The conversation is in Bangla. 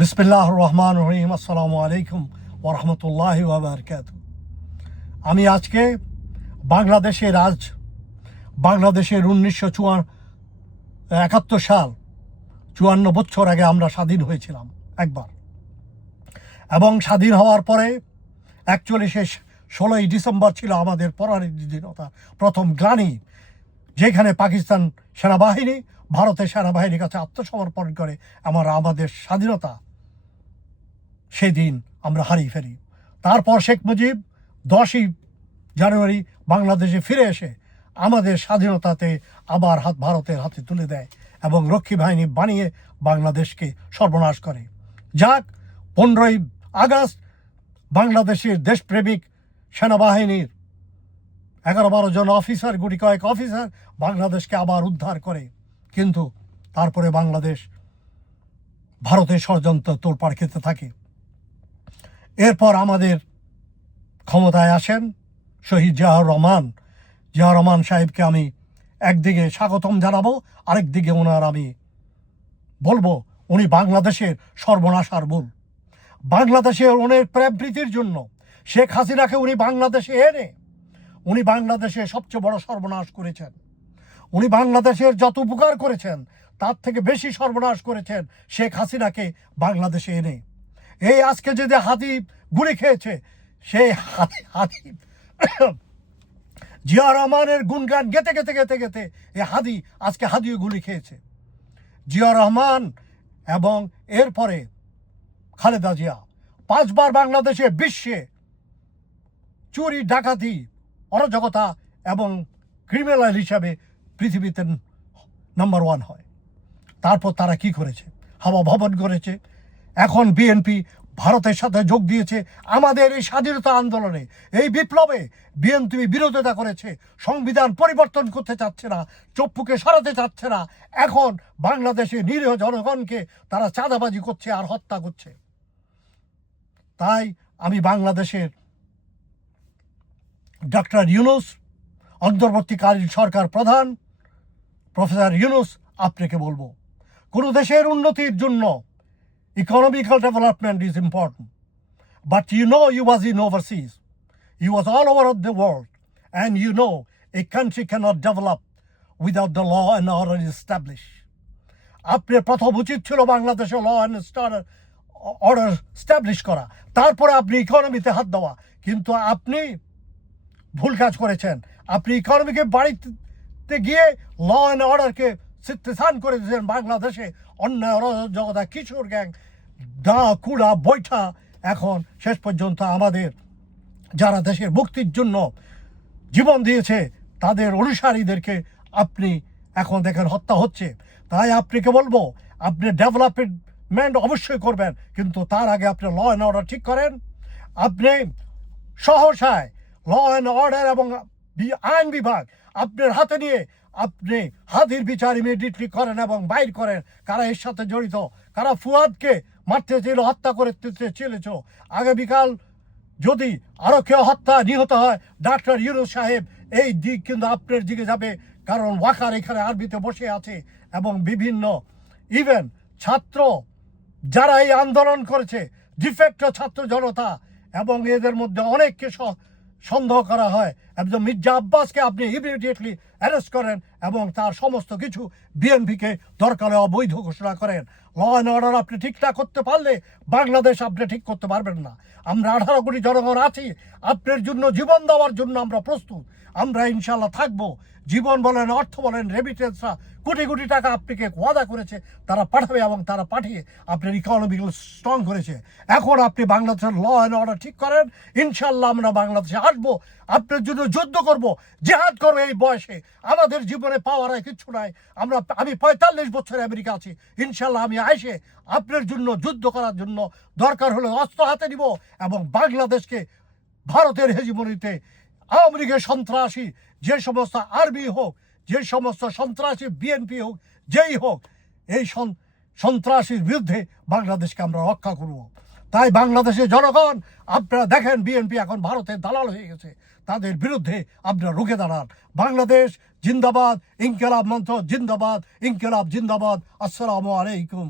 বিসমিল্লাহ রহমান রহিম। আসসালামু আলাইকুম ওরহমতুল্লাহি ওয়া বারাকাতুহু। আমি আজকে বাংলাদেশের 1971 সাল 54 বছর আগে আমরা স্বাধীন হয়েছিলাম একবার, এবং স্বাধীন হওয়ার পরে 16ই ডিসেম্বর ছিল আমাদের পরাধীনতার প্রথম গ্লানি, যেখানে পাকিস্তান সেনাবাহিনী ভারতের সেনাবাহিনীর কাছে আত্মসমর্পণ করে আমাদের স্বাধীনতা সেদিন আমরা হারিয়ে ফেলি। তারপর শেখ মুজিব 10ই জানুয়ারি বাংলাদেশে ফিরে এসে আমাদের স্বাধীনতাতে আবার ভারতের হাতে তুলে দেয় এবং রক্ষী বাহিনী বানিয়ে বাংলাদেশকে সর্বনাশ করে। যাক, 15ই আগস্ট বাংলাদেশের দেশপ্রেমিক সেনাবাহিনীর 11-12 জন অফিসার, গুটি কয়েক অফিসার বাংলাদেশকে আবার উদ্ধার করে, কিন্তু তারপরে বাংলাদেশ ভারতের ষড়যন্ত্র তোলপাড় খেতে থাকে। এরপর আমাদের ক্ষমতায় আসেন শহীদ জিয়াউর রহমান সাহেবকে আমি একদিকে স্বাগতম জানাবো, আরেকদিকে আমি বলবো উনি বাংলাদেশের সর্বনাশার মূল। বাংলাদেশের অনেক প্রেম প্রীতির জন্য শেখ হাসিনাকে উনি বাংলাদেশে এনে উনি বাংলাদেশের সবচেয়ে বড় সর্বনাশ করেছেন। উনি বাংলাদেশের যত উপকার করেছেন তার থেকে বেশি সর্বনাশ করেছেন শেখ হাসিনাকে বাংলাদেশে এনে। এই আজকে যদি হাতি গুলি খেয়েছে, সেই হাতি জিয়া রহমানের গুণগান গেতে গেতে গেতে গেতে এই আজকে হাতিও গুলি খেয়েছে। জিয়া রহমান এবং এরপরে খালেদা জিয়া 5 বার বাংলাদেশে বিশ্বে চুরি, ডাকাতি, অরাজকতা এবং ক্রিমিনাল হিসাবে পৃথিবীতে নাম্বার 1 হয়। তারপর তারা কি করেছে? হাওয়া ভবন করেছে। এখন বিএনপি ভারতের সাথে যোগ দিয়েছে। আমাদের এই স্বাধীনতা আন্দোলনে, এই বিপ্লবে বিএনপি বিরোধিতা করেছে, সংবিধান পরিবর্তন করতে চাচ্ছে না, চপ্পুকে সরাতে চাচ্ছে না। এখন বাংলাদেশে নিরীহ জনগণকে তারা চাঁদাবাজি করছে আর হত্যা করছে। তাই আমি বাংলাদেশের ডক্টর ইউনূস, অন্তর্বর্তীকালীন সরকার প্রধান প্রফেসর ইউনূস, আপনাকে বলবো, কোনো দেশের উন্নতির জন্য economical development is important, but you was in overseas, you was all over the world, and a country cannot develop without the law and order established. আপনার প্রথম উচিত ছিল বাংলাদেশে ল অ্যান্ড অর্ডার স্ট্যাবলিশ করা, তারপরে আপনি ইকোনমিতে হাত দেওয়া। কিন্তু আপনি ভুল কাজ করেছেন। আপনি ইকোনমিকে বাড়িতে গিয়ে ল অ্যান্ড অর্ডারকে স্থান করে দিয়েছেন। বাংলাদেশে অন্যায়, অরাজকতা, কিশোর গ্যাং, দা কুড়া বৈঠা, এখন শেষ পর্যন্ত আমাদের যারা দেশের মুক্তির জন্য জীবন দিয়েছে তাদের অনুসারীদেরকে আপনি এখন দেখেন হত্যা হচ্ছে। তাই আপনাকে বলবো, আপনি ডেভেলপমেন্ট অবশ্যই করবেন, কিন্তু তার আগে আপনি ল অ্যান্ড অর্ডার ঠিক করেন। আপনি সহসায় ল অ্যান্ড অর্ডার এবং আইন বিভাগ আপনার হাতে নিয়ে আপনি হাতির বিচার ইমিডিয়েটলি করেন এবং বাইর করেন কারা এর সাথে জড়িত, কারা ফুয়াদকে মারতে ছিল, হত্যা করতে চলেছ। আগামীকাল যদি আরও কেউ হত্যা নিহত হয়, ডক্টর ইউনূস সাহেব এই দিক কিন্তু আপনার দিকে যাবে, কারণ ওয়াকার এখানে আরবিতে বসে আছে এবং বিভিন্ন ইভেন ছাত্র যারা এই আন্দোলন করেছে, ডিফেক্ট ছাত্র জনতা, এবং এদের মধ্যে অনেককে সন্দেহ করা হয়। একজন মির্জা আব্বাসকে আপনি ইমিডিয়েটলি অ্যারেস্ট করেন এবং তার সমস্ত কিছু বিএনপিকে দরকারে অবৈধ ঘোষণা করেন। ল অ্যান্ড অর্ডার আপনি ঠিক না করতে পারলে বাংলাদেশ আপনি ঠিক করতে পারবেন না। আমরা 18 কোটি জনগণ আছি, আপনার জন্য জীবন দেওয়ার জন্য আমরা প্রস্তুত। আমরা ইনশাল্লাহ থাকবো। জীবন বলেন, অর্থ বলেন, রেমিটেন্সরা কোটি কোটি টাকা আপনাকে ওয়াদা করেছে তারা পাঠাবে এবং তারা পাঠিয়ে আপনার ইকোনমিক্যাল স্ট্রং করেছে। এখন আপনি বাংলাদেশের ল অ্যান্ড অর্ডার ঠিক করেন, ইনশাল্লাহ আমরা বাংলাদেশে আসবো, আপনার জন্য যুদ্ধ করব, জেহাদ করবো। এই বয়সে আমাদের জীবনে পাওয়ার কিছু নাই। আমি 45 বছর আমেরিকা আছি, ইনশাল্লাহ আমি আইসে আপনার জন্য যুদ্ধ করার জন্য দরকার হলে অস্ত্র হাতে নিব এবং বাংলাদেশকে ভারতের হেজিমনিতে আওয়ামী লীগের সন্ত্রাসী যে সমস্ত আর্মি হোক, যে সমস্ত সন্ত্রাসী বিএনপি হোক, যেই হোক, এই সন্ত্রাসীর বিরুদ্ধে বাংলাদেশকে আমরা রক্ষা করব। তাই বাংলাদেশের জনগণ, আপনারা দেখেন বিএনপি এখন ভারতের দালাল হয়ে গেছে, তাদের বিরুদ্ধে আপনারা রুখে দাঁড়ান। বাংলাদেশ জিন্দাবাদ, ইনকিলাব মন্ত্র জিন্দাবাদ, ইনকিলাব জিন্দাবাদ। আসসালামু আলাইকুম।